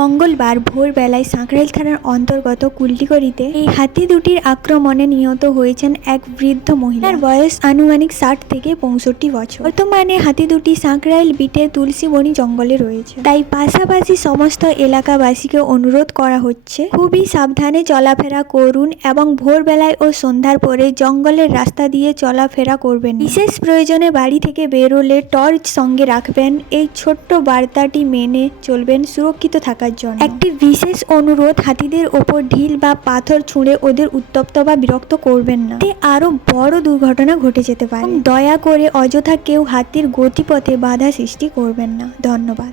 মঙ্গলবার ভোরবেলায় সাঁকরাইল থানার অন্তর্গত কুলটিগড়িতে এই হাতি দুটির আক্রমণে নিহত হয়েছেন এক বৃদ্ধ মহিলা। তার বয়স আনুমানিক 60 থেকে 65 বছর। বর্তমানে হাতি দুটি সাঁকরাইল বিটের তুলসীবনি জঙ্গলে রয়েছে। তাই পাশাপাশি সমস্ত এলাকাবাসীকে অনুরোধ করা হচ্ছে খুবই সাবধানে চলাফেরা করুন এবং ভোরবেলায় ও সন্ধ্যার পরে জঙ্গলের রাস্তা দিয়ে চলাফেরা করবেন। বিশেষ প্রয়োজনে বাড়ি থেকে বেরোলে টর্চ সঙ্গে রাখবেন। এই ছোট্ট বার্তাটি মেনে চলবেন সুরক্ষিত থাকার জন্য। একটি বিশেষ অনুরোধ, হাতিদের ওপর ঢিল বা পাথর ছুঁড়ে ওদের উত্তপ্ত বা বিরক্ত করবেন না। এতে আরো বড় দুর্ঘটনা ঘটে যেতে পারে। দয়া করে অযথা কেউ হাতির গতিপথে বাধা সৃষ্টি করবেন না। ধন্যবাদ।